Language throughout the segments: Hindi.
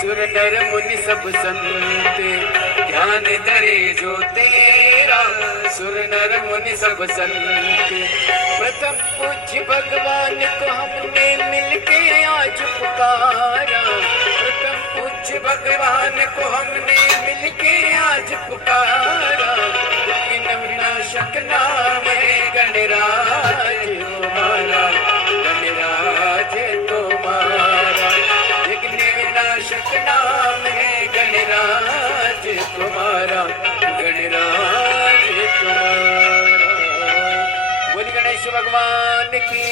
सुर नर मुनि सब संत ध्यान धरे जो तेरा। सुर नर मुनि सब संत प्रथम पूज्य भगवान को हमने मिलके आज पुकारा। प्रथम पूज्य भगवान को हमने मिलके आज पुकारा। विनाशक नाम है गणराज तुम्हारा, गणराज तुम्हारा। विनाशक नाम है गणराज तुम्हारा, गणराज तुम्हारा। बोली गणेश भगवान की।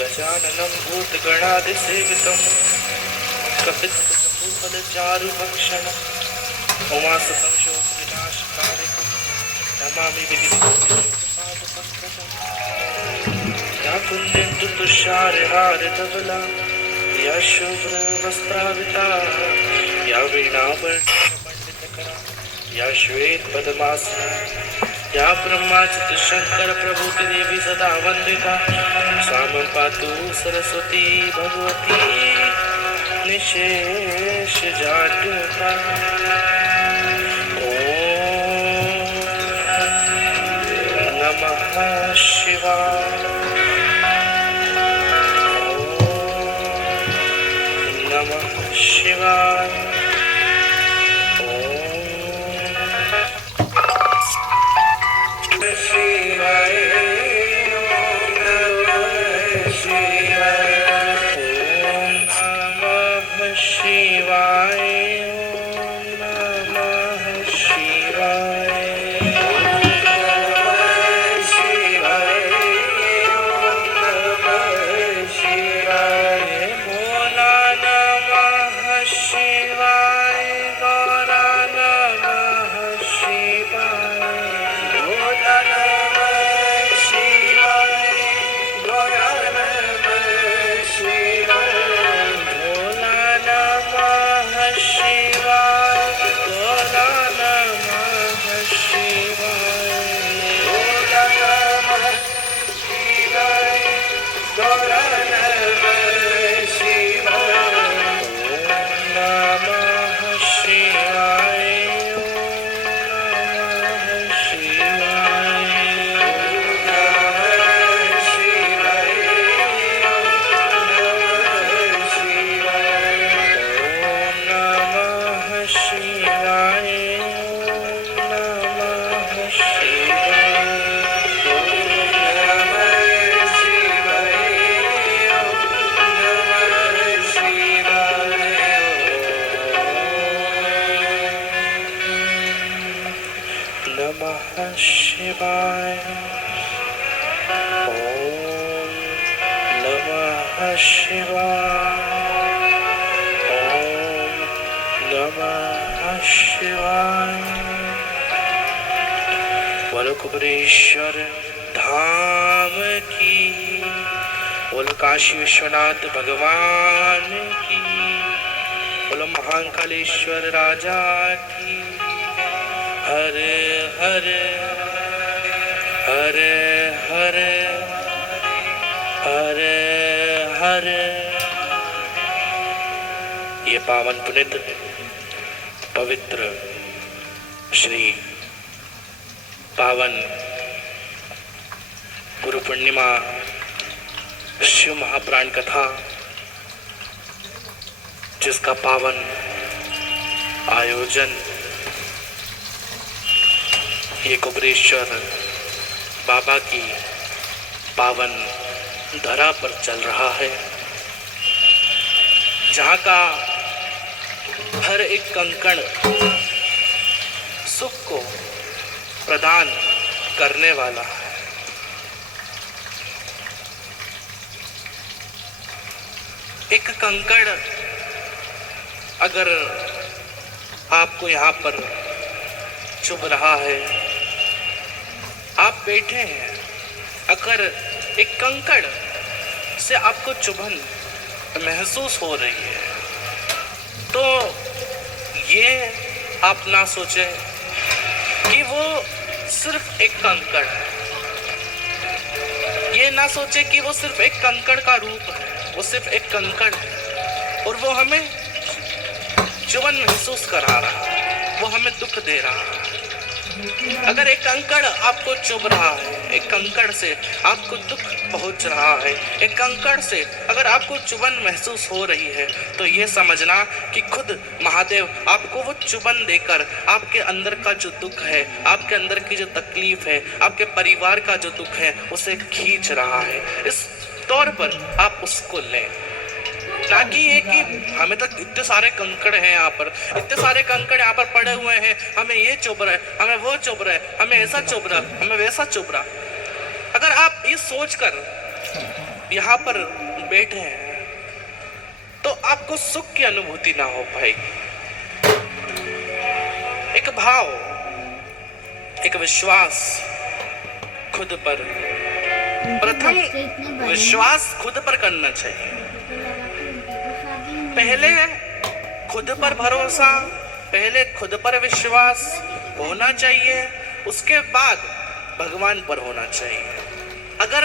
गजाननं भूतगणादिसेवितं कपित्थजम्बूफलचारुभक्षणं उमासुतं शोकविनाशकारिकं नमामि विघ्नपादपङ्कजं। या कुन्देन्दु तुषारहारधवला, या शुभ्रवस्त्रावृता, या वीणावर्णपण्डितकरा, या श्वेतपद्मासना, या ब्रह्माच्युत शंकर प्रभुति देवी सदा वंदिता। स्वामं पातु सरस्वती भगवती निशेष जाड्यता। ओम नमः शिवाय। ओम नमः शिवाय। बोलो कुबरेश्वर धाम की, बोलो काशी विश्वनाथ भगवान की, बोलो महाकालेश्वर राजा की। हर हर हर हर हर हर। ये पावन पुनित पवित्र श्री पावन गुरु पूर्णिमा शिव महाप्राण कथा, जिसका पावन आयोजन ये कुबरेश्वर बाबा की पावन धरा पर चल रहा है, जहाँ का हर एक कंकण सुख को प्रदान करने वाला है। एक कंकड़ अगर आपको यहाँ पर चुभ रहा है, आप बैठे हैं, अगर एक कंकड़ से आपको चुभन महसूस हो रही है, तो ये आप ना सोचें कि वो सिर्फ एक कंकड़ है, ये ना सोचे कि वो सिर्फ एक कंकड़ का रूप है, वो सिर्फ एक कंकड़ है और वो हमें चुभन महसूस करा रहा है, वो हमें दुख दे रहा है। अगर एक कंकड़ आपको चुभ रहा है, एक कंकड़ से आपको दुख पहुंच रहा है, एक कंकड़ से अगर आपको चुभन महसूस हो रही है, तो ये समझना कि खुद महादेव आपको वो चुभन देकर आपके अंदर का जो दुख है, आपके अंदर की जो तकलीफ है, आपके परिवार का जो दुख है, उसे खींच रहा है। इस तौर पर आप उसको लें, ना कि ये कि हमें तो इतने सारे कंकड़ हैं यहाँ पर, इतने सारे कंकड़ यहाँ पर पड़े हुए हैं, हमें ये चुभ रहा है, हमें वो चुभ रहा है, हमें ऐसा चुभ रहा है, हमें वैसा चुभ रहा। अगर आप ये सोचकर यहाँ पर बैठे हैं तो आपको सुख की अनुभूति ना हो पाएगी। एक भाव, एक विश्वास खुद पर, प्रथम विश्वास खुद पर करना चाहिए। पहले खुद पर भरोसा, पहले खुद पर विश्वास होना चाहिए, उसके बाद भगवान पर होना चाहिए। अगर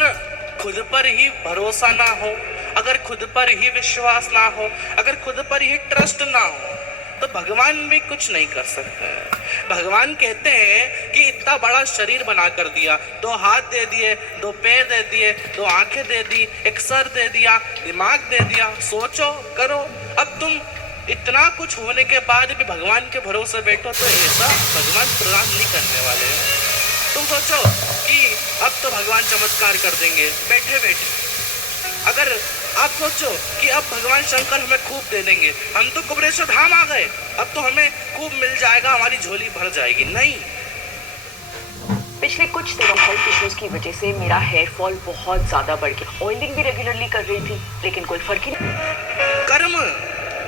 खुद पर ही भरोसा ना हो, अगर खुद पर ही विश्वास ना हो, अगर खुद पर ही ट्रस्ट ना हो, तो भगवान भी कुछ नहीं कर सकते। भगवान कहते हैं कि इतना बड़ा शरीर बना कर दिया, 2 हाथ दे दिए, 2 पैर दे दिए, 2 आंखें दे दी, एक सर दे दिया, दिमाग दे दिया, सोचो करो। अब तुम इतना कुछ होने के बाद भी भगवान के भरोसे बैठो, तो ऐसा भगवान प्रदान नहीं करने वाले हैं। तुम सोचो कि अब तो भगवान चमत्कार कर देंगे बैठे बैठे। अगर आप सोचो कि अब भगवान शंकर हमें खूब दे देंगे, हम तो कुबेरेश्वर धाम आ गए, अब तो हमें खूब मिल जाएगा, हमारी झोली भर जाएगी, नहीं। पिछले कुछ दिनों हेल्थ इश्यूज की वजह से मेरा हेयर फॉल बहुत ज्यादा बढ़ गया। ऑयलिंग भी रेगुलरली कर रही थी, लेकिन कोई फर्क ही नहीं। कर्म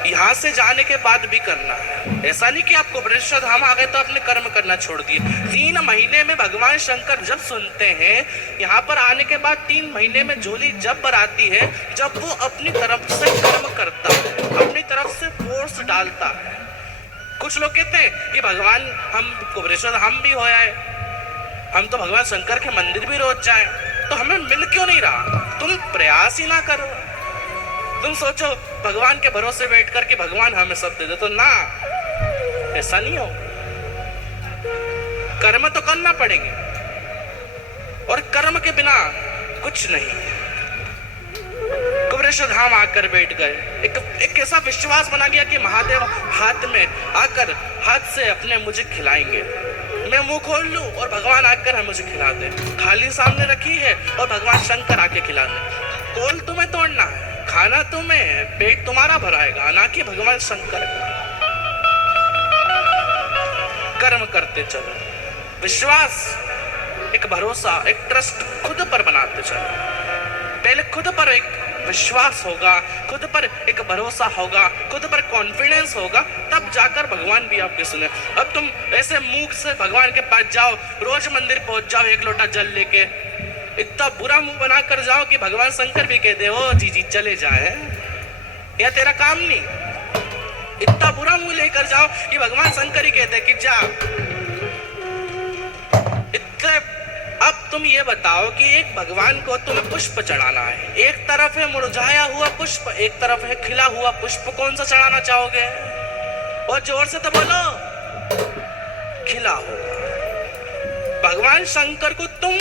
यहाँ से जाने के बाद भी करना है, ऐसा नहीं कि आप कुबेरेश्वर धाम आ गए तो आपने कर्म करना छोड़ दिए। 3 महीने में भगवान शंकर जब सुनते हैं, यहाँ पर आने के बाद 3 महीने में झोली जब भराती है, जब वो अपनी तरफ से कर्म करता है, अपनी तरफ से फोर्स डालता है। कुछ लोग कहते हैं कि भगवान हम कुबेरेश्वर धाम भी हो आए, हम तो भगवान शंकर के मंदिर भी रोज जाए, तो हमें मिल क्यों नहीं रहा? तुम प्रयास ही ना करो। तुम सोचो भगवान के भरोसे बैठ कर के भगवान हमें सब दे दे, तो ना, ऐसा नहीं हो। कर्म तो करना पड़ेंगे और कर्म के बिना कुछ नहीं। कुबेरेश्वर धाम आकर बैठ गए, एक ऐसा विश्वास बना लिया कि महादेव हाथ में आकर हाथ से अपने मुझे खिलाएंगे। मैं मुंह खोल लूं और भगवान आकर मुझे खिला दे। थाली सामने रखी है और भगवान शंकर आके खिला दे। कोल तुम्हें तोड़ना है, खाना तुम्हें, पेट तुम्हारा भराएगा, ना कि भगवान शंकर का। कर्म करते चलो, विश्वास, एक भरोसा, एक ट्रस्ट खुद पर बनाते चलो। पहले खुद पर एक विश्वास होगा, खुद पर एक भरोसा होगा, खुद पर कॉन्फिडेंस होगा, तब जाकर भगवान भी आपके सुने। अब तुम ऐसे मुंह से भगवान के पास जाओ, रोज मंदिर पहुंच जाओ 1 लोटा जल लेके, इतना बुरा मुंह बना कर जाओ कि भगवान शंकर भी कह दे ओ जी चले जाए, या तेरा काम नहीं। इतना बुरा मुंह लेकर जाओ कि भगवान शंकर ही कहते कि जा। इतने अब तुम ये बताओ कि एक भगवान को तुम्हें पुष्प चढ़ाना है, एक तरफ है मुरझाया हुआ पुष्प, एक तरफ है खिला हुआ पुष्प, कौन सा चढ़ाना चाहोगे? और जोर से तो बोलो, खिला हुआ। भगवान शंकर को तुम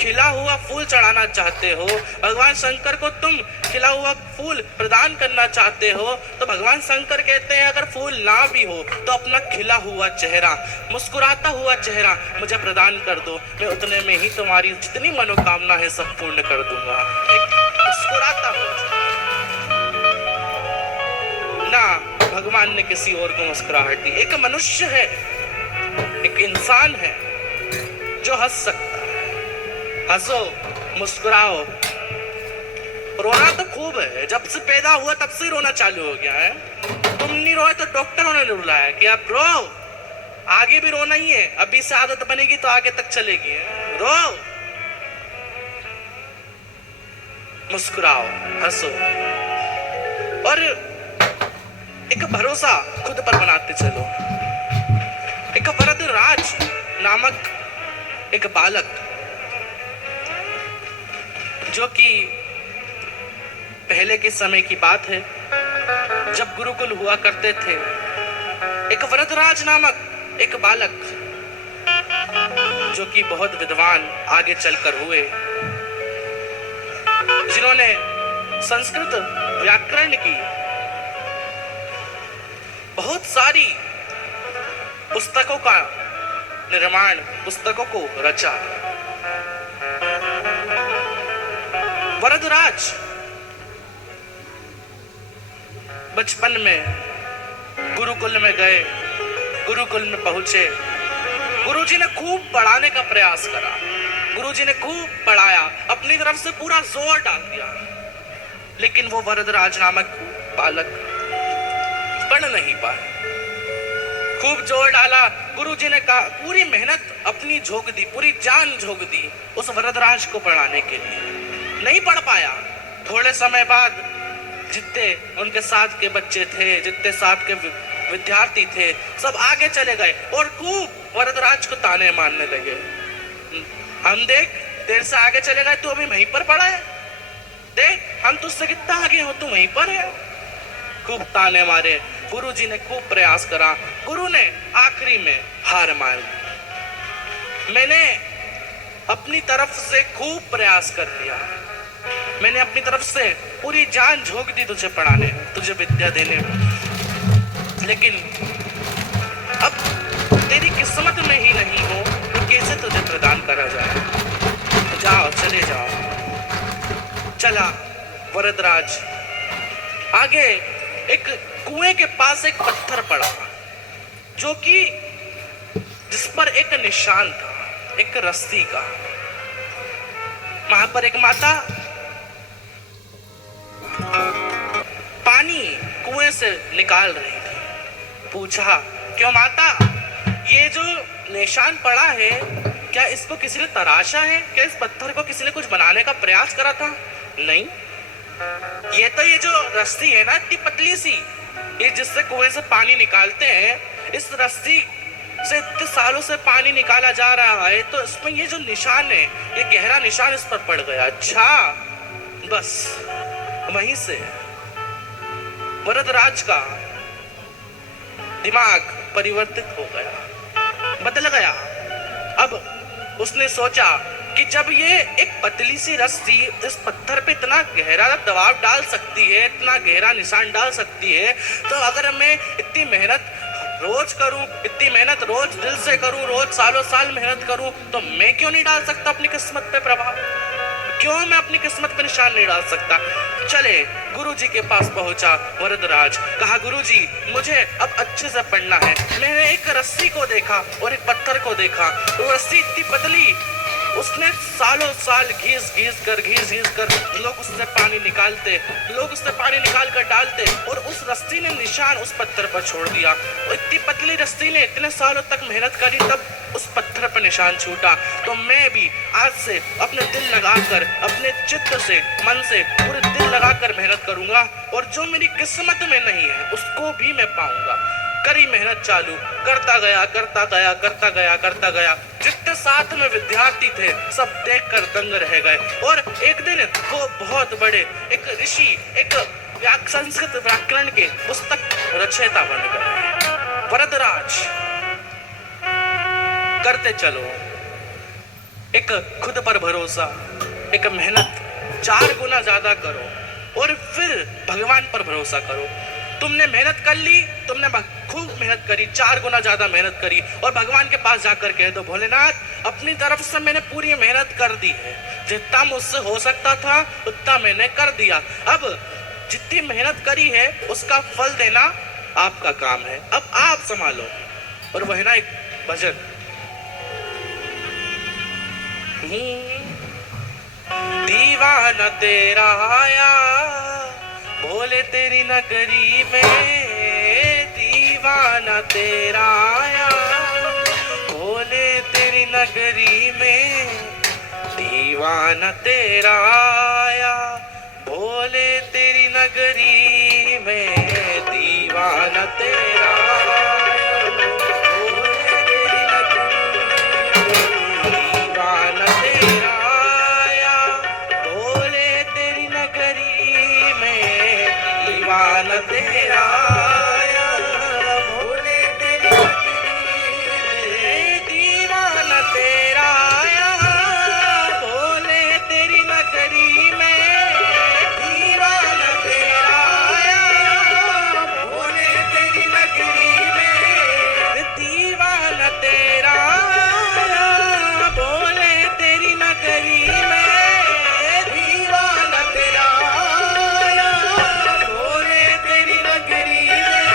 खिला हुआ फूल चढ़ाना चाहते हो, भगवान शंकर को तुम खिला हुआ फूल प्रदान करना चाहते हो, तो भगवान शंकर कहते हैं अगर फूल ना भी हो तो अपना खिला हुआ चेहरा, मुस्कुराता हुआ चेहरा मुझे प्रदान कर दो, मैं उतने में ही तुम्हारी जितनी मनोकामना है सब पूर्ण कर दूंगा। एक मुस्कुराता हुआ ना, भगवान ने किसी और को मुस्कुराहट दी। एक मनुष्य है, एक इंसान है जो हंस सकता है। हंसो, मुस्कुराओ। रोना तो खूब है, जब से पैदा हुआ तब से रोना चालू हो गया है। तुम नहीं रोए तो डॉक्टरों ने रुलाया कि आप रो, आगे भी रोना ही है, अभी से आदत बनेगी तो आगे तक चलेगी। रो, मुस्कुराओ, हंसो। और एक भरोसा खुद पर बनाते चलो। एक वरदराज नामक एक बालक जो कि पहले के समय की बात है जब गुरुकुल हुआ करते थे, एक वरदराज नामक एक बालक जो कि बहुत विद्वान आगे चलकर हुए, जिन्होंने संस्कृत व्याकरण की बहुत सारी पुस्तकों का निर्माण, पुस्तकों को रचा। वरदराज बचपन में गुरुकुल में गए, गुरुकुल में पहुंचे। गुरुजी ने खूब पढ़ाने का प्रयास करा, गुरुजी ने खूब पढ़ाया, अपनी तरफ से पूरा जोर डाल दिया, लेकिन वो वरदराज नामक बालक पढ़ नहीं पाया। खूब जोर डाला, गुरुजी ने कहा, पूरी मेहनत अपनी झोंक दी, पूरी जान झोंक दी उस वरदराज को पढ़ाने के लिए, नहीं पढ़ पाया। थोड़े समय बाद जितने उनके साथ के बच्चे थे, जितने साथ के विद्यार्थी थे, सब आगे चले गए और खूब वरदराज को ताने मारने लगे। हम देख, तेरे से आगे चले गए, तू अभी वहीं पर पड़ा है, देख हम तुझसे कितना आगे हो, तू वहीं पर है। खूब ताने मारे। गुरुजी ने खूब प्रयास करा, गुरु ने आखिरी में हार मान ली। मैंने अपनी तरफ से खूब प्रयास कर लिया, मैंने अपनी तरफ से पूरी जान झोंक दी तुझे पढ़ाने, तुझे विद्या देने में, लेकिन अब तेरी किस्मत में ही नहीं हो तो कैसे तुझे प्रदान करा जाए। तो जाओ, चले जाओ। चला वरदराज आगे। एक कुएं के पास एक पत्थर पड़ा जो कि जिस पर एक निशान था, एक रस्सी का। वहां पर एक माता पानी कुएं से निकाल रही थी। पूछा, क्यों माता, ये जो निशान पड़ा है, क्या इसको किसी ने तराशा है? क्या इस पत्थर को किसी ने कुछ बनाने का प्रयास करा था? नहीं, ये तो ये जो रस्सी है ना, इतनी पतली सी, ये जिससे कुएं से पानी निकालते हैं, इस रस्सी से इतने सालों से पानी निकाला जा रहा है, तो इसमें ये जो निशान है, ये गहरा निशान इस पर पड़ गया। अच्छा, बस वहीं से वरदराज का दिमाग परिवर्तित हो गया, बदल गया। अब उसने सोचा कि जब ये एक पतली सी रस्सी इस पत्थर पे इतना गहरा दबाव डाल सकती है, इतना गहरा निशान डाल सकती है, तो अगर मैं इतनी मेहनत रोज करूं, इतनी मेहनत रोज दिल से करूं, रोज सालों साल मेहनत करूं, तो मैं क्यों नहीं डाल सकता अपनी किस्मत पे प्रभाव? क्यों मैं अपनी किस्मत पे निशान नहीं डाल सकता? चले गुरुजी के पास पहुंचा वरदराज। कहा, गुरुजी मुझे अब अच्छे से पढ़ना है। मैंने एक रस्सी को देखा और एक पत्थर को देखा, वो रस्सी इतनी पतली, उसने सालों साल घिस घिस कर लोग उससे पानी निकालते, लोग उससे पानी निकाल कर डालते, और उस रस्सी ने निशान उस पत्थर पर छोड़ दिया। और इतनी पतली रस्सी ने इतने सालों तक मेहनत करी, तब उस पत्थर पर निशान छूटा। तो मैं भी आज से अपने दिल लगाकर, अपने चित्त से, मन से पूरे दिल लगाकर मेहनत करूंगा, और जो मेरी किस्मत में नहीं है उसको भी मैं पाऊंगा। करी मेहनत चालू, करता गया। जितने साथ में विद्यार्थी थे सब देखकर दंग रह गए। और एक दिन वो बहुत बड़े एक ऋषि, एक संस्कृत व्याकरण के पुस्तक रचयिता बन गए। वरदराज, करते चलो, एक खुद पर भरोसा, एक मेहनत 4 गुना ज्यादा करो, और फिर भगवान पर भरोसा करो। तुमने मेहनत कर ली, तुमने खूब मेहनत करी, 4 गुना ज्यादा मेहनत करी, और भगवान के पास जाकर कह दो, भोलेनाथ अपनी तरफ से मैंने पूरी मेहनत कर दी है, जितना मुझसे हो सकता था उतना मैंने कर दिया। अब जितनी मेहनत करी है उसका फल देना आपका काम है, अब आप संभालो। और वह ना एक भजन, दीवाना तेरा आया भोले तेरी नगरी में, दीवाना तेरा आया भोले तेरी नगरी में, दीवाना तेरा आया भोले तेरी नगरी में, दीवाना दीवाना तेरा आया, बोले तेरी नगरी में दीवाना तेरा आया, बोले तेरी नगरी में दीवाना तेरा आया, बोले तेरी नगरी में दीवाना तेरा आया, बोले तेरी नगरी में दीवाना तेरा आया, बोले तेरी नगरी में दीवाना तेरा आया, बोले तेरी नगरी में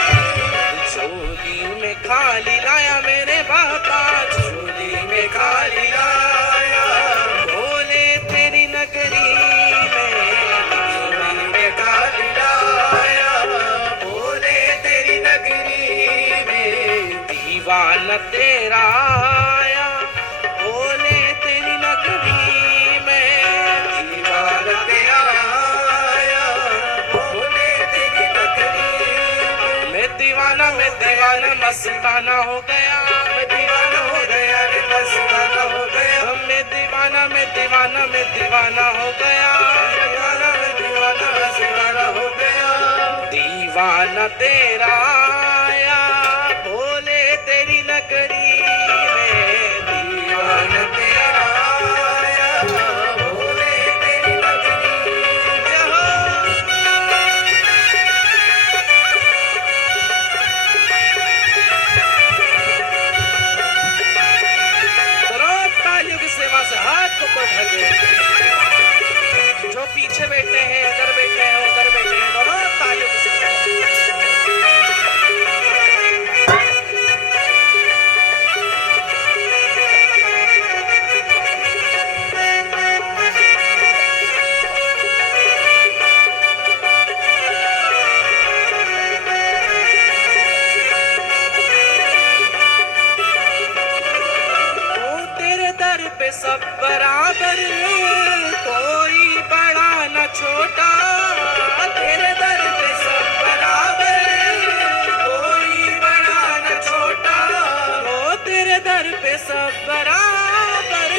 झोली में खाली लाया मेरे बाबा, झोली में खाली लाया, बोले तेरी नगरी में झोली में खाली लाया, बोले तेरी नगरी में दीवाना तेरा आया, बोले तेरी नगरी में दीवाना तेरा आया, बोले तेरी नगरी में दीवाना मस्ताना हो गया, मैं दीवाना हो गया रे मस्ताना हो गया, मैं दीवाना हो गया, दीवाना मस्ताना हो गया, दीवाना तेरा आया, बोले तेरी नगरी में दीवाना तेरा आया, बोले तेरी नगरी करो तालियों की सेवा से हाथ को ऊपर ढके, जो पीछे बैठे हैं इधर बैठे हैं उधर बैठे हैं, दोनों तालियों की सेवा। तेरे दर पे सब बराबर, कोई बड़ा न छोटा, तेरे दर पे सब बराबर, कोई बड़ा न छोटा, ओ तेरे दर पे सब बराबर,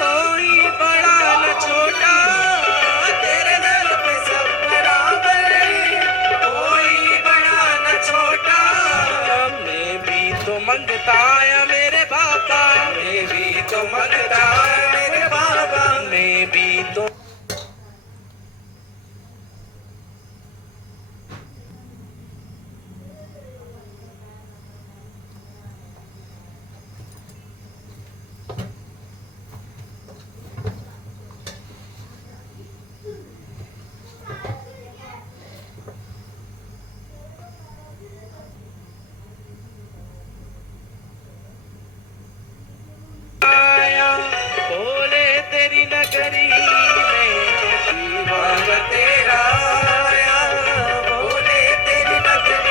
कोई बड़ा न छोटा, तेरे दर पे सब बराबर, कोई बड़ा न छोटा, मैं भी तो मंगता आया मेरे बाबा, मैं भी तो मंगता आया मेरे बाबा, मैं भी तो आया, बोले तेरी नगरी में दीवाना तेरा आया, बोले तेरी नगरी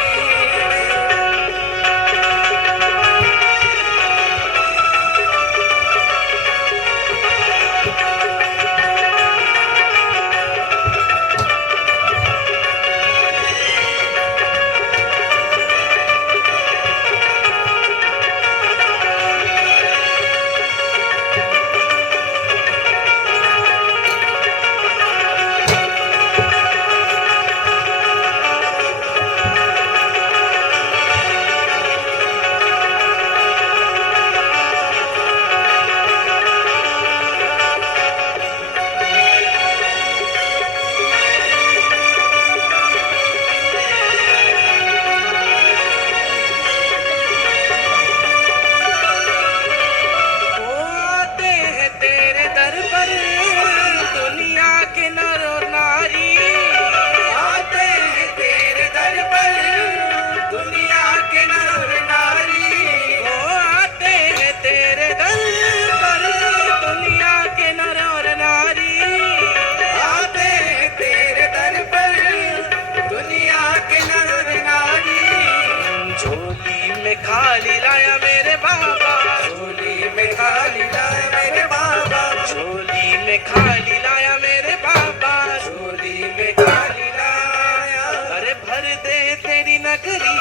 खाली लाया मेरे बाबा, झोली में खाली लाया मेरे बाबा, झोली में खाली लाया मेरे बाबा, झोली में खाली लाया। अरे भर दे तेरी नगरी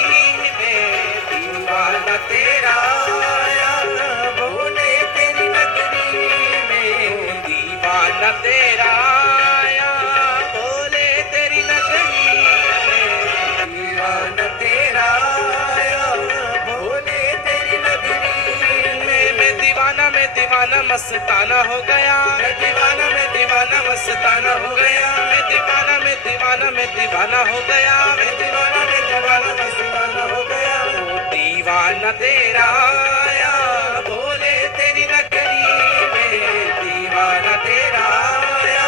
तेरा आया भोले तेरी नगरी में, दीवाना तेरा आया भोले तेरी नगरी में, दीवाना तेरा आया भोले तेरी नगरी में। मैं दीवाना मस्ताना हो गया, मैं दीवाना मस्ताना हो गया, मैं दीवाना हो गया, मैं दीवाना मस्ताना हो गया। ओ दीवाना तेरा आया भोले तेरी नगरी में, दीवाना तेरा आया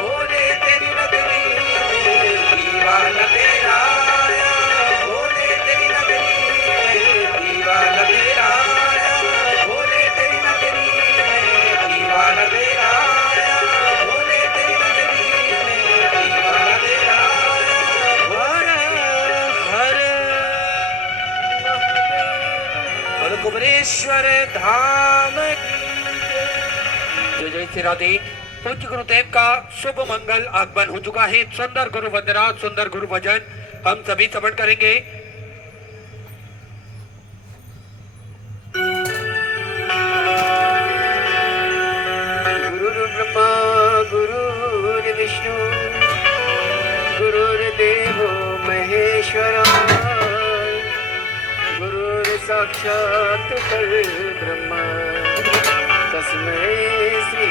भोले तेरी नगरी में, दीवाना तेरा आया भोले तेरी नगरी में, दीवाना तेरा आया भोले तेरी नगरी में, दीवाना तेरा आया भोले तेरी नगरी में, दीवाना तेरा हर हर कुबरेश्वर धाम जय जय श्री राधे। पूज्य गुरुदेव का शुभ मंगल आगमन हो चुका है। सुंदर गुरु वंदना, सुंदर गुरु भजन हम सभी श्रवण करेंगे। गुरुर्ब्रह्मा गुरुर्विष्णु गुरुर्देवो महेश्वरा गुरुर्साक्षात् परब्रह्म तस्मै श्री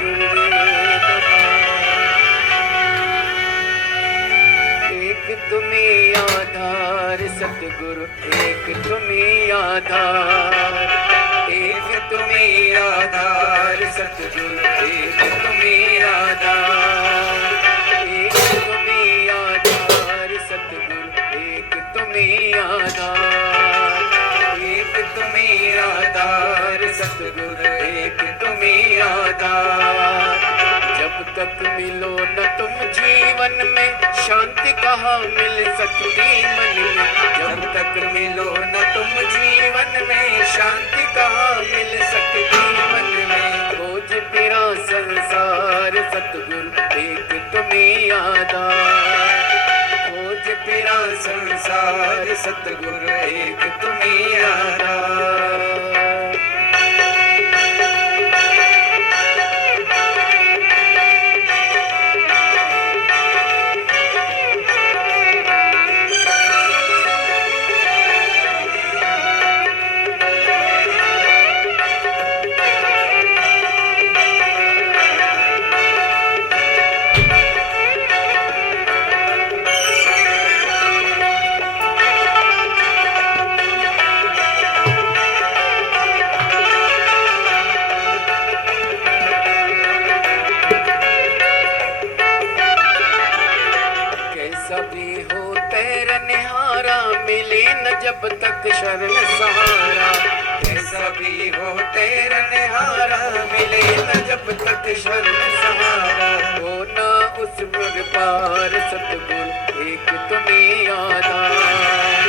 गुरुवे नमः। एक तुम्ही आधार सतगुरु, एक तुम्ही आधार, एक तुम्ही आधार सतगुरु, एक तुम्ही आधार, एक तुम्ही आधार सतगुरु, एक तुम्ही आधार, एक तुम्ही आधार सतगुरु, एक तुम्ही आधार। जब तक मिलो न तुम जीवन में, शांति कहाँ मिल सकती मन में। जब तक मिलो न तुम जीवन में, शांति कहाँ मिल सकती मन में। खोज तेरा संसार सतगुरु, एक तुम्ही आधार, खोज तेरा संसार सतगुरु, एक तुम्ही आधार। कैसा भी हो तेरा निहारा, मिले न जब तक शरण सहारा। कैसा भी हो तेरा निहारा, मिले न जब तक शरण सहारा। हो ना उस पुर पार सतगुरु, एक तुम्ही आधार,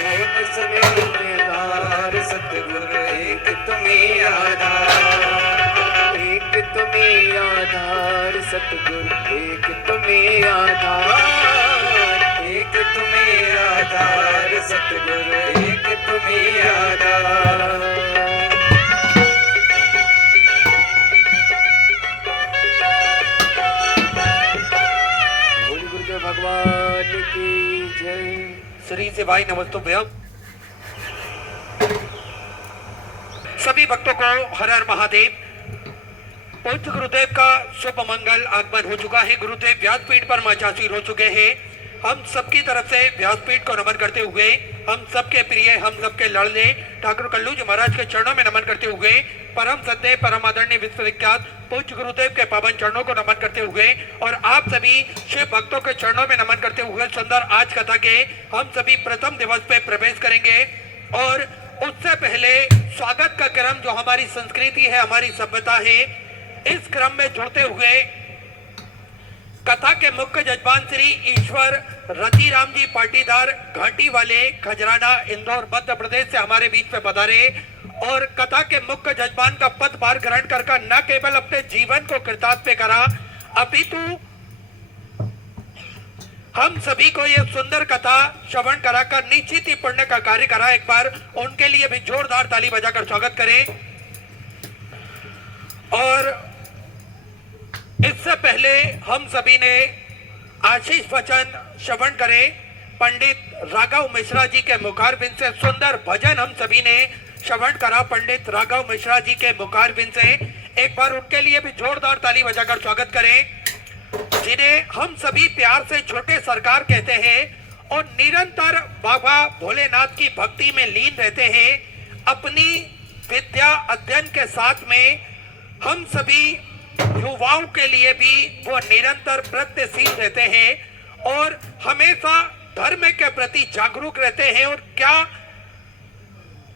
हो न सवेदार सतगुरु, एक तुम्ही आधार, एक तुम्ही आधार सतगुरु, एक तुम्ही आधार, एक तुम्ही आधार सतगुरु, एक तुम्ही आधार। बोलिए गुरुदेव भगवान की जय। श्री से भाई नमस्तुभ्यम। सभी भक्तों को हर हर महादेव। पूज्य गुरुदेव का शुभ मंगल आगमन हो चुका है। गुरुदेव व्यासपीठ पर मचासीर हो चुके हैं। हम सबकी तरफ से व्यासपीठ को नमन करते हुए, हम सबके प्रिय, हम सबके लाडले ठाकुर कल्लू जी महाराज के चरणों में नमन करते हुए, परम सत्य परम आदरणीय विश्वविख्यात पूज्य गुरुदेव के पावन चरणों को नमन करते हुए और आप सभी शिव भक्तों के चरणों में नमन करते हुए सुंदर आज कथा के हम सभी प्रथम दिवस पे प्रवेश करेंगे। और उससे पहले स्वागत का क्रम जो हमारी संस्कृति है, हमारी सभ्यता है, इस क्रम में जुड़ते हुए कथा के मुख्य जजमान श्री ईश्वर रतिराम जी पाटीदार घाटी वाले खजराना इंदौर मध्य प्रदेश से हमारे बीच में पधारे और कथा के मुख्य जजमान का पदभार ग्रहण कर न केवल अपने जीवन को कृतार्थ पे करा, अपितु हम सभी को ये सुंदर कथा श्रवण कराकर निश्चित ही पुण्य का कार्य करा। एक बार उनके लिए भी जोरदार ताली बजाकर स्वागत करें। और इससे पहले हम सभी ने आशीष वचन श्रवण करें। पंडित राघव मिश्रा जी के मुखारबिंद से सुंदर भजन हम सभी ने श्रवण करा। पंडित राघव मिश्रा जी के मुखारबिंद से एक बार उनके लिए भी जोरदार ताली बजाकर स्वागत करें, जिन्हें हम सभी प्यार से छोटे सरकार कहते हैं और निरंतर बाबा भोलेनाथ की भक्ति में लीन रहते हैं। अपनी विद्या अध्ययन के साथ में हम सभी युवाओं के लिए भी वो निरंतर प्रयत्नशील रहते हैं और हमेशा धर्म के प्रति जागरूक रहते हैं और क्या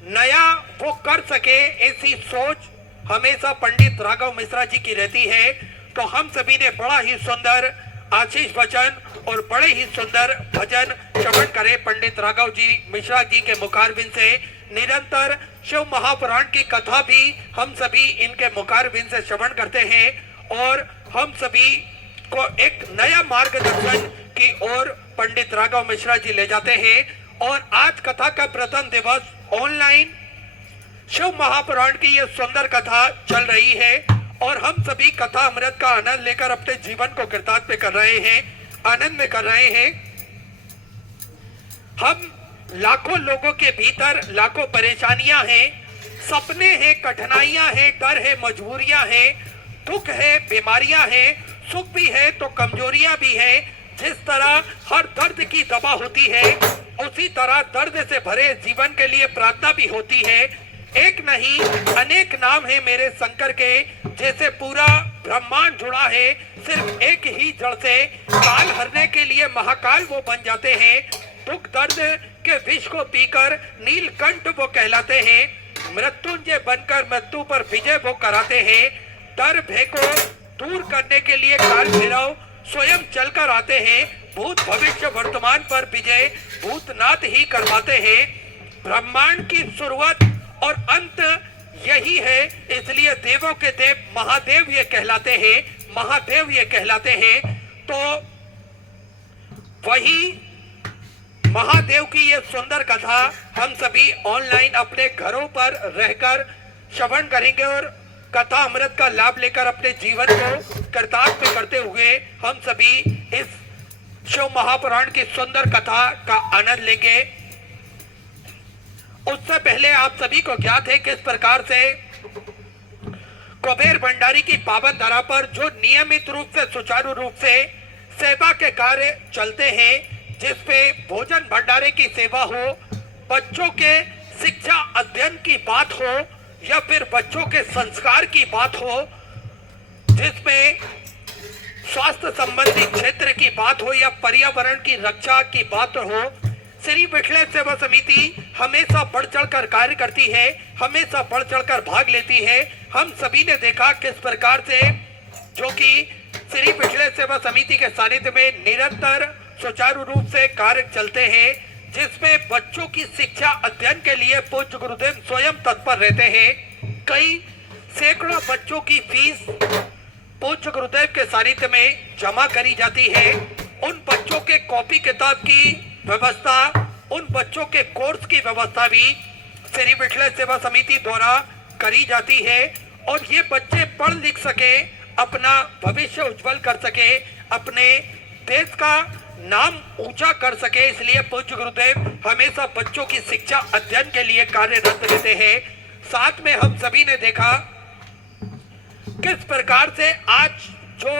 नया वो कर सके ऐसी सोच हमेशा पंडित राघव मिश्रा जी की रहती है। तो हम सभी ने बड़ा ही सुंदर आशीष वचन और बड़े ही सुंदर भजन श्रवण करे पंडित राघव जी मिश्रा जी के मुखारबिंद से। निरंतर शिव महापुराण की कथा भी हम सभी इनके मुखारबिंद से श्रवण करते हैं और हम सभी को एक नया मार्गदर्शन की ओर पंडित राघव मिश्रा जी ले जाते हैं। और आज कथा का प्रथम दिवस ऑनलाइन शिव महापुराण की ये सुंदर कथा चल रही है और हम सभी कथा अमृत का आनंद लेकर अपने जीवन को कृतार्थ कर रहे हैं, आनंद में कर रहे हैं। हम लाखों लोगों के भीतर लाखों परेशानियां हैं, सपने हैं, कठिनाइयां हैं, डर है, मजबूरियां हैं, दुख है, बीमारियां हैं, सुख भी है तो कमजोरियां भी है। जिस तरह हर दर्द की दवा होती है उसी तरह दर्द से भरे जीवन के लिए प्रार्थना भी होती है। एक नहीं अनेक नाम है मेरे शंकर के, जैसे पूरा ब्रह्मांड जुड़ा है सिर्फ एक ही जड़ से। काल हरने के लिए महाकाल वो बन जाते हैं, दुख दर्द के विष को पीकर नीलकंठ वो कहलाते हैं, मृत्युंजय बनकर मृत्यु पर विजय वो कराते हैं। डर भय को दूर करने के लिए काल भैरव स्वयं चलकर आते हैं, भूत भविष्य वर्तमान पर विजय भूतनाथ ही करवाते हैं। ब्रह्मांड की शुरुआत और अंत यही है, इसलिए देवों के देव महादेव ये कहलाते हैं, महादेव ये कहलाते हैं। तो वही महादेव की ये सुंदर कथा हम सभी ऑनलाइन अपने घरों पर रहकर श्रवण करेंगे और कथा अमृत का लाभ लेकर अपने जीवन को कृतार्थ करते हुए हम सभी इस शिव महापुराण की सुंदर कथा का आनंद लेंगे। उससे पहले आप सभी को ज्ञात है किस प्रकार से कुबेर भंडारी की पावन धरा पर जो नियमित रूप से सुचारू रूप से सेवा के कार्य चलते हैं, जिसपे भोजन भंडारे की सेवा हो, बच्चों के शिक्षा अध्ययन की बात हो या फिर बच्चों के संस्कार की बात हो, जिसमें स्वास्थ्य संबंधी क्षेत्र की बात हो या पर्यावरण की रक्षा की बात हो, श्री विठले सेवा समिति हमेशा बढ़ चढ़कर कार्य करती है, हमेशा बढ़ चढ़कर भाग लेती है। हम सभी ने देखा किस प्रकार से जो कि श्री विठले सेवा समिति के सानिध्य में निरंतर सुचारू रूप से कार्य चलते हैं, जिसमें बच्चों की शिक्षा अध्ययन के लिए पूज्य गुरुदेव स्वयं तत्पर रहते हैं। कई सैकड़ों बच्चों की फीस पूज्य गुरुदेव के सानिध्य में जमा करी जाती है। उन बच्चों के कॉपी किताब की व्यवस्था, उन बच्चों के कोर्स की व्यवस्था भी श्री विठले सेवा समिति द्वारा करी जाती है और ये बच्चे पढ़ लिख सके, अपना भविष्य उज्जवल कर सके, अपने देश का नाम ऊंचा कर सके। इसलिए पूज्य गुरुदेव हमेशा बच्चों की शिक्षा अध्ययन के लिए कार्यरत रहते हैं। साथ में हम सभी ने देखा किस प्रकार से आज जो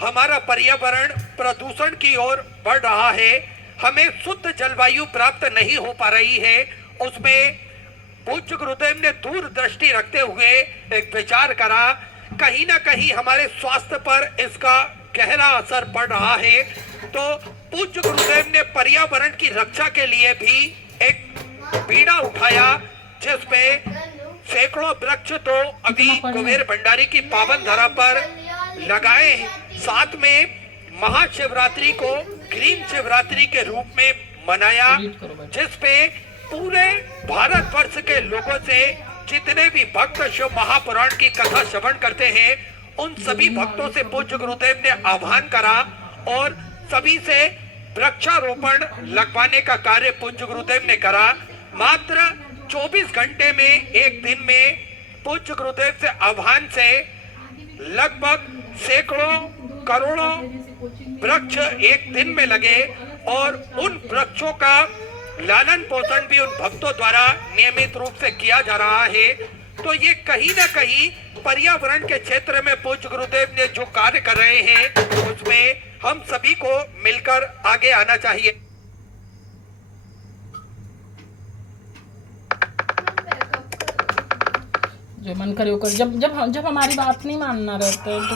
हमारा पर्यावरण प्रदूषण की ओर बढ़ रहा है, हमें शुद्ध जलवायु प्राप्त नहीं हो पा रही है, उसमें पूज्य गुरुदेव ने दूरदृष्टि रखते हुए एक विचार करा। कहीं ना कहीं हमारे स्वास्थ्य पर इसका गहरा असर पड़ रहा है, तो पूज्य गुरुदेव ने पर्यावरण की रक्षा के लिए भी एक बीड़ा उठाया, जिसमें सैकड़ों वृक्ष तो अभी कुबेर भंडारी की पावन धरा पर लगाए। साथ में महाशिवरात्रि को ग्रीन शिवरात्रि के रूप में मनाया, जिसपे पूरे भारतवर्ष के लोगों से जितने भी भक्त शिव महापुराण की कथा श्रवण करते हैं, उन सभी भक्तों से पूज्य गुरुदेव ने आह्वान करा और सभी से वृक्षारोपण लगवाने का कार्य पूज्य गुरुदेव ने करा। मात्र 24 घंटे में, एक दिन में पूज्य गुरुदेव से आह्वान से लगभग सैकड़ों करोड़ों वृक्ष एक दिन में लगे और उन वृक्षों का लालन पोषण भी उन भक्तों द्वारा नियमित रूप से किया जा रहा है। तो ये कहीं ना कहीं पर्यावरण के क्षेत्र में पूज्य गुरुदेव ने जो कार्य कर रहे हैं उसमें हम सभी को मिलकर आगे आना चाहिए। जो मन करे वो कर। जब हमारी बात नहीं मानना रहता है तो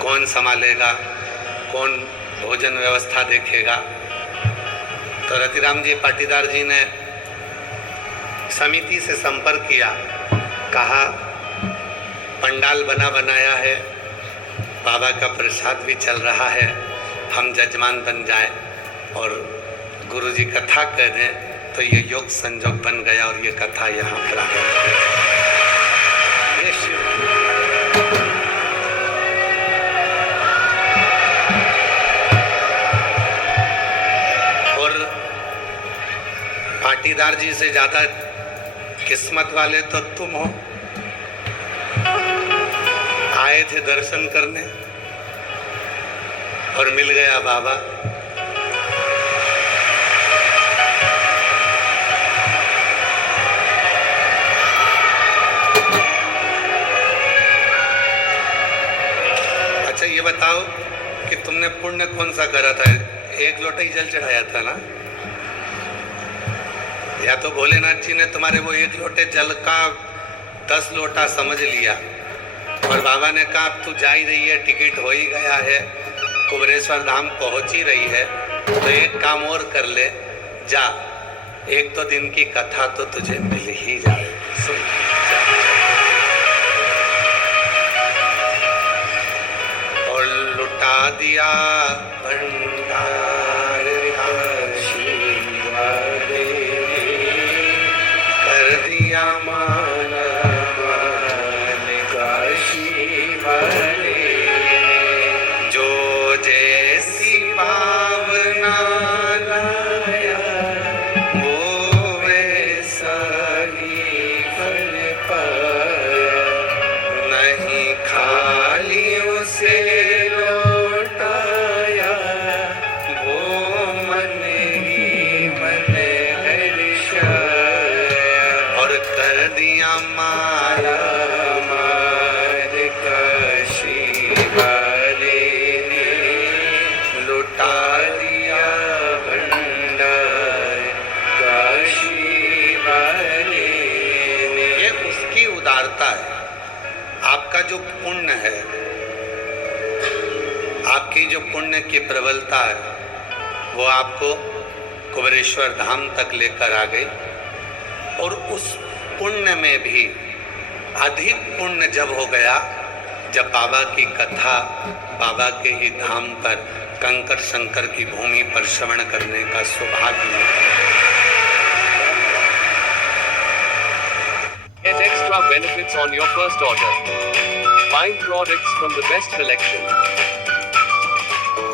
कौन संभालेगा, कौन भोजन व्यवस्था देखेगा। तो रतिराम जी पाटीदार जी ने समिति से संपर्क किया, कहा पंडाल बना बनाया है, बाबा का प्रसाद भी चल रहा है, हम जजमान बन जाए और गुरु जी कथा कह दें। तो ये योग संजोग बन गया और ये कथा यहाँ पर आ गई। पाटीदार जी से ज्यादा किस्मत वाले तो तुम हो। आए थे दर्शन करने और मिल गया बाबा। अच्छा ये बताओ कि तुमने पुण्य कौन सा करा था? एक लोटा ही जल चढ़ाया था ना? या तो भोलेनाथ जी ने तुम्हारे वो एक लोटे जल का 10 लोटा समझ लिया और बाबा ने कहा अब तू जा ही रही है, टिकट हो ही गया है, कुबरेश्वर धाम पहुंच ही रही है, तो एक काम और कर ले, जा 1-2 दिन की कथा तो तुझे मिल ही जाए। सुन और लुटा दिया भंडार जो जैसी पावना लाया वो वैसा ही फल पाया, नहीं खाली उसे लौटाया, वो मन ही मन हर्षाया और कर दिया मारा मार काशी वाले ने, लुटा दिया भंडार काशी वाले ने। ये उसकी उदारता है। आपका जो पुण्य है, आपकी जो पुण्य की प्रबलता है, वो आपको कुबरेश्वर धाम तक लेकर आ गई। और उस पुण्य में भी अधिक पुण्य जब हो गया, जब बाबा की कथा, बाबा के ही धाम पर, कंकर शंकर की भूमि पर श्रवण करने का सौभाग्य मिला। extra benefits on your first order. Find products from the best collection.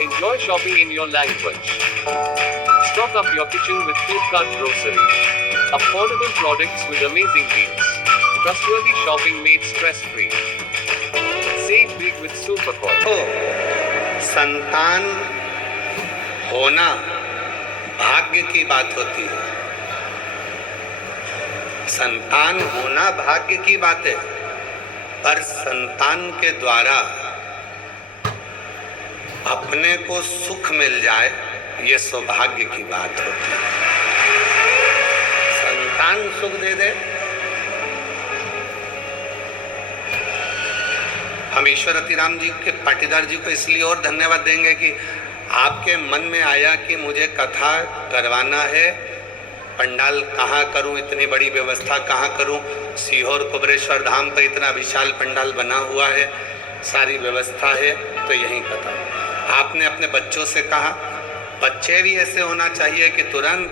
Enjoy shopping in your language. Stock up your kitchen with Flipkart Grocery. Affordable products with amazing deals. Trustworthy shopping made stress-free. Save big with Supercall. तो संतान होना भाग्य की बात होती है। संतान होना भाग्य की बात है, पर संतान के द्वारा अपने को सुख मिल जाए ये सौभाग्य की बात होती है। संतान सुख दे दे, हम ईश्वर अतिराम जी के पाटीदार जी को इसलिए और धन्यवाद देंगे कि आपके मन में आया कि मुझे कथा करवाना है, पंडाल कहाँ करूं, इतनी बड़ी व्यवस्था कहाँ करूं। सीहोर कुबरेश्वर धाम पर इतना विशाल पंडाल बना हुआ है, सारी व्यवस्था है, तो यहीं कथा। आपने अपने बच्चों से कहा, बच्चे भी ऐसे होना चाहिए कि तुरंत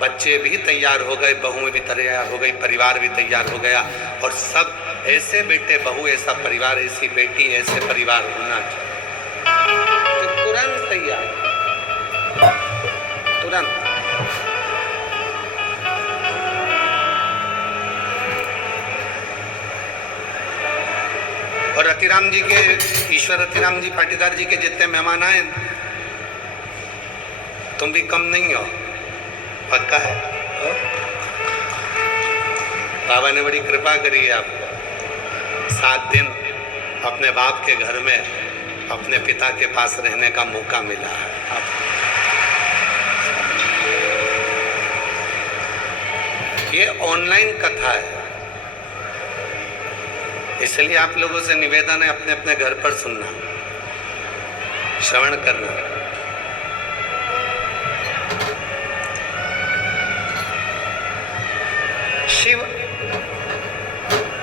बच्चे भी तैयार हो गए, बहू भी तैयार हो गई, परिवार भी तैयार हो गया, और सब ऐसे बेटे बहू, ऐसा परिवार, ऐसी बेटी, ऐसे परिवार होना चाहिए तो तुरंत तैयार, तुरंत। और रतिराम जी के, ईश्वर रतिराम जी पाटीदार जी के जितने मेहमान आए, तुम भी कम नहीं हो, पक्का है। बाबा ने बड़ी कृपा करी है आपको, 7 दिन अपने बाप के घर में अपने पिता के पास रहने का मौका मिला है आपको। ये ऑनलाइन कथा है, इसलिए आप लोगों से निवेदन है अपने अपने घर पर सुनना, श्रवण करना। शिव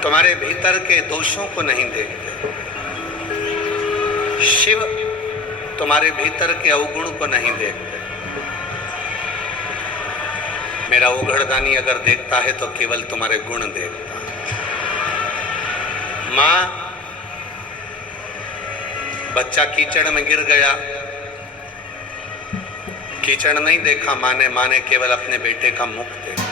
तुम्हारे भीतर के दोषों को नहीं देखते, शिव तुम्हारे भीतर के अवगुण को नहीं देखते। मेरा उघड़दानी अगर देखता है तो केवल तुम्हारे गुण देखता है। माँ, बच्चा कीचड़ में गिर गया, कीचड़ नहीं देखा माँ ने केवल अपने बेटे का मुख देखा।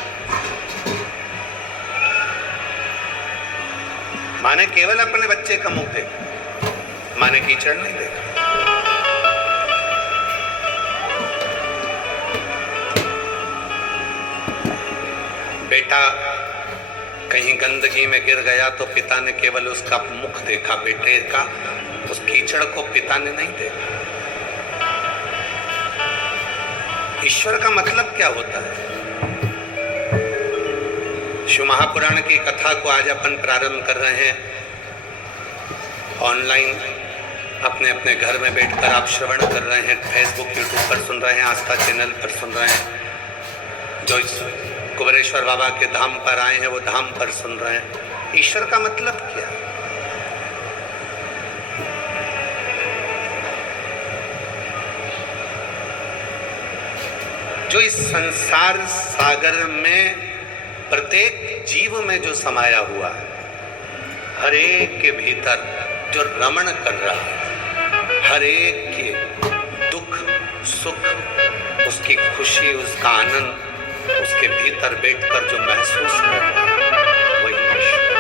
माँ ने केवल अपने बच्चे का मुख देखा, माँ ने कीचड़ नहीं देखा। बेटा कहीं गंदगी में गिर गया तो पिता ने केवल उसका मुख देखा बेटे का, उस कीचड़ को पिता ने नहीं देखा। ईश्वर का मतलब क्या होता है? शिव महापुराण की कथा को आज अपन प्रारंभ कर रहे हैं। ऑनलाइन अपने अपने घर में बैठकर आप श्रवण कर रहे हैं, फेसबुक यूट्यूब पर सुन रहे हैं, आस्था चैनल पर सुन रहे हैं, जो इस कुबरेश्वर बाबा के धाम पर आए हैं वो धाम पर सुन रहे हैं। ईश्वर का मतलब क्या है? जो इस संसार सागर में प्रत्येक जीव में जो समाया हुआ है, हर एक के भीतर जो रमण कर रहा है, हर एक के दुख सुख, उसकी खुशी, उसका आनंद उसके भीतर बैठकर जो महसूस कर रहा है, वही ईश्वर,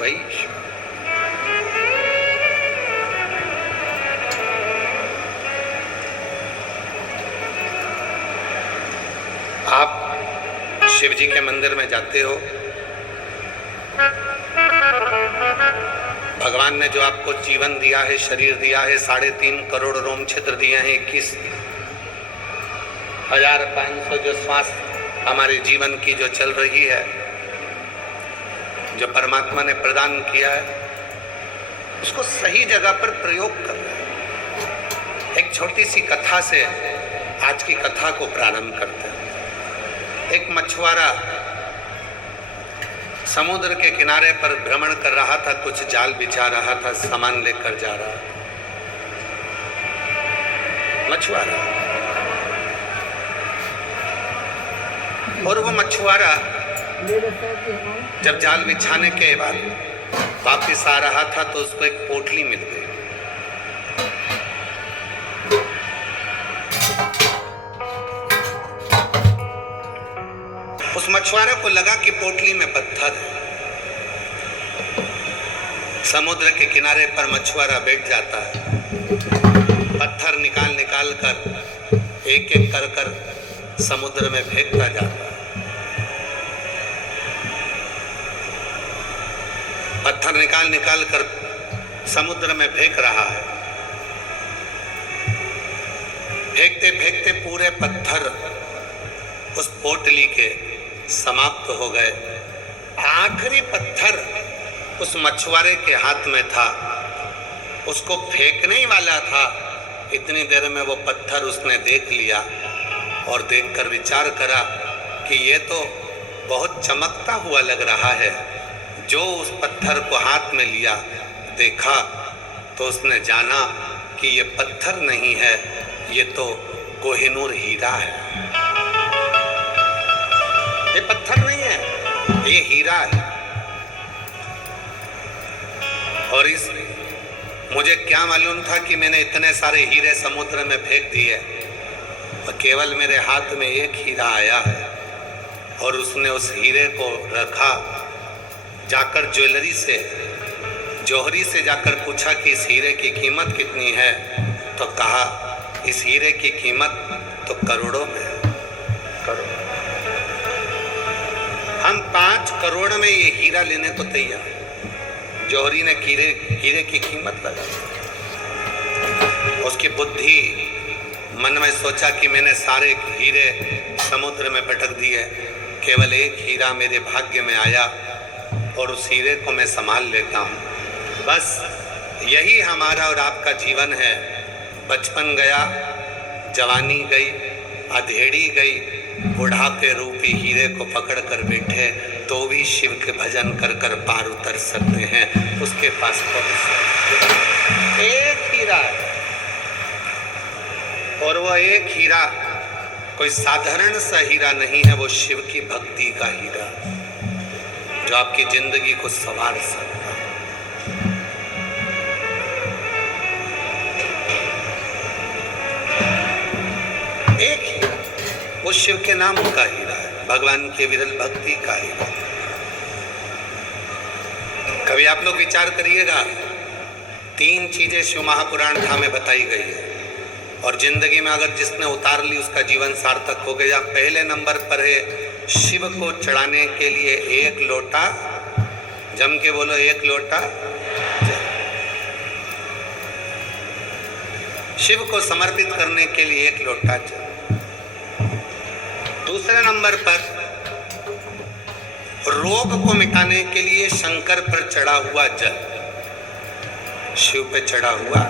वही ईश्वर। आप शिव जी के मंदिर में जाते हो, भगवान ने जो आपको जीवन दिया है, शरीर दिया है, 3.5 करोड़ रोम छिद्र दिए हैं, 21,500 जो श्वास हमारे जीवन की जो चल रही है, जो परमात्मा ने प्रदान किया है, उसको सही जगह पर प्रयोग कर रहे हैं। एक छोटी सी कथा से आज की कथा को प्रारंभ करते हैं। एक मछुआरा समुद्र के किनारे पर भ्रमण कर रहा था, कुछ जाल बिछा रहा था, सामान लेकर जा रहा था। मछुआरा, और वो मछुआरा जब जाल बिछाने के बाद वापिस आ रहा था तो उसको एक पोटली मिल गई। उस मछुआरे को लगा कि पोटली में पत्थर है। समुद्र के किनारे पर मछुआरा बैठ जाता है, पत्थर निकाल निकाल कर एक एक कर कर समुद्र में फेंकता जाता है। पत्थर निकाल निकाल कर समुद्र में फेंक रहा है। फेंकते फेंकते पूरे पत्थर उस पोटली के समाप्त हो गए। आखिरी पत्थर उस मछुआरे के हाथ में था, उसको फेंकने ही वाला था। इतनी देर में वो पत्थर उसने देख लिया और देखकर विचार करा कि ये तो बहुत चमकता हुआ लग रहा है। जो उस पत्थर को हाथ में लिया, देखा तो उसने जाना कि ये पत्थर नहीं है, ये तो कोहिनूर हीरा है। ये पत्थर नहीं है, ये हीरा है। और इस मुझे क्या मालूम था कि मैंने इतने सारे हीरे समुद्र में फेंक दिए और केवल मेरे हाथ में एक हीरा आया है। और उसने उस हीरे को रखा, जाकर ज्वेलरी से, जौहरी से जाकर पूछा कि इस हीरे की कीमत कितनी है, तो कहा इस हीरे की कीमत तो करोड़ों में है। करोड़। हम 5 करोड़ में ये हीरा लेने को तैयार। जौहरी ने हीरे की कीमत लगा। उसकी बुद्धि मन में सोचा कि मैंने सारे हीरे समुद्र में पटक दिए, केवल एक हीरा मेरे भाग्य में आया और उस हीरे को मैं संभाल लेता हूँ। बस यही हमारा और आपका जीवन है। बचपन गया, जवानी गई, अधेड़ी गई, बुढ़ापे रूपी हीरे को पकड़ कर बैठे तो भी शिव के भजन कर कर पार उतर सकते हैं। उसके पास एक हीरा है और वो एक हीरा कोई साधारण सा हीरा नहीं है, वो शिव की भक्ति का हीरा जो आपकी जिंदगी को संवार सकता है। एक हीरा, वो शिव के नाम का हीरा है, भगवान के विरल भक्ति का हीरा। कभी आप लोग विचार करिएगा, 3 चीजें शिव महापुराण में बताई गई है और जिंदगी में अगर जिसने उतार ली उसका जीवन सार्थक हो गया। पहले नंबर पर है शिव को चढ़ाने के लिए 1 लोटा, जम के बोलो 1 लोटा, शिव को समर्पित करने के लिए 1 लोटा जल। दूसरे नंबर पर रोग को मिटाने के लिए शंकर पर चढ़ा हुआ जल, शिव पे चढ़ा हुआ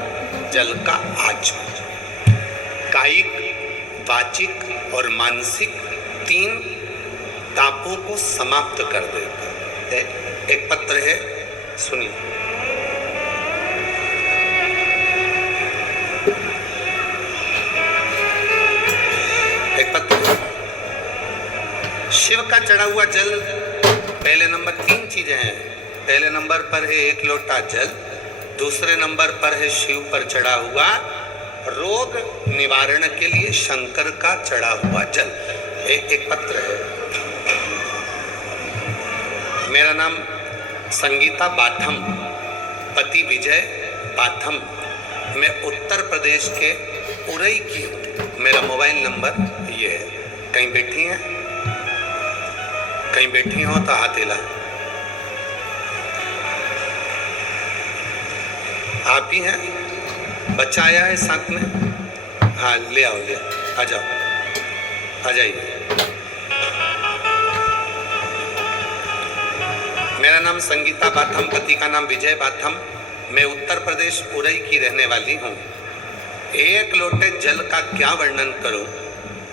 जल का आचमन कायिक, वाचिक और मानसिक 3 तापों को समाप्त कर देता है। एक पत्र है, सुनिए। एक पत्र, शिव का चढ़ा हुआ जल, पहले नंबर 3 चीजें हैं। पहले नंबर पर है 1 लोटा जल, दूसरे नंबर पर है शिव पर चढ़ा हुआ रोग निवारण के लिए शंकर का चढ़ा हुआ जल। एक पत्र है। मेरा नाम संगीता बाथम, पति विजय बाथम। मैं उत्तर प्रदेश के उरई की हूँ। मेरा मोबाइल नंबर ये है। कहीं बैठी हैं? कहीं बैठी हो तो हाथ हिला। आप ही हैं? बच्चा आया है साथ में? हाँ, ले आओ, ले आओ, आ जाओ, आ जाइए। मेरा नाम संगीता बाथम, पति का नाम विजय बाथम। मैं उत्तर प्रदेश उरई की रहने वाली हूँ। 1 लोटे जल का क्या वर्णन करूँ।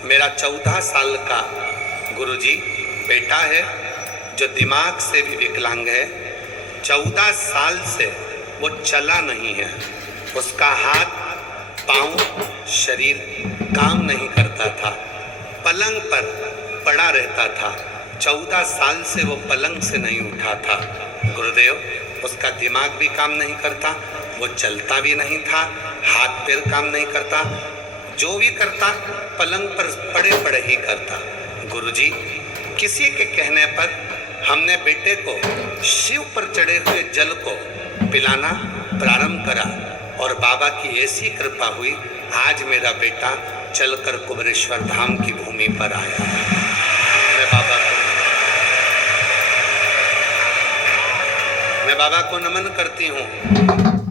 मेरा 14 साल का गुरुजी बेटा है जो दिमाग से भी विकलांग है। 14 साल से वो चला नहीं है। उसका हाथ, पांव, शरीर काम नहीं करता था, पलंग पर पड़ा रहता था। 14 साल से वो पलंग से नहीं उठा था। गुरुदेव, उसका दिमाग भी काम नहीं करता, वो चलता भी नहीं था, हाथ पैर काम नहीं करता, जो भी करता पलंग पर पड़े पड़े ही करता। गुरुजी, किसी के कहने पर हमने बेटे को शिव पर चढ़े हुए जल को पिलाना प्रारंभ करा और बाबा की ऐसी कृपा हुई, आज मेरा बेटा चलकर कुबेरेश्वर धाम की भूमि पर आया। मैं बाबा को नमन करती हूँ।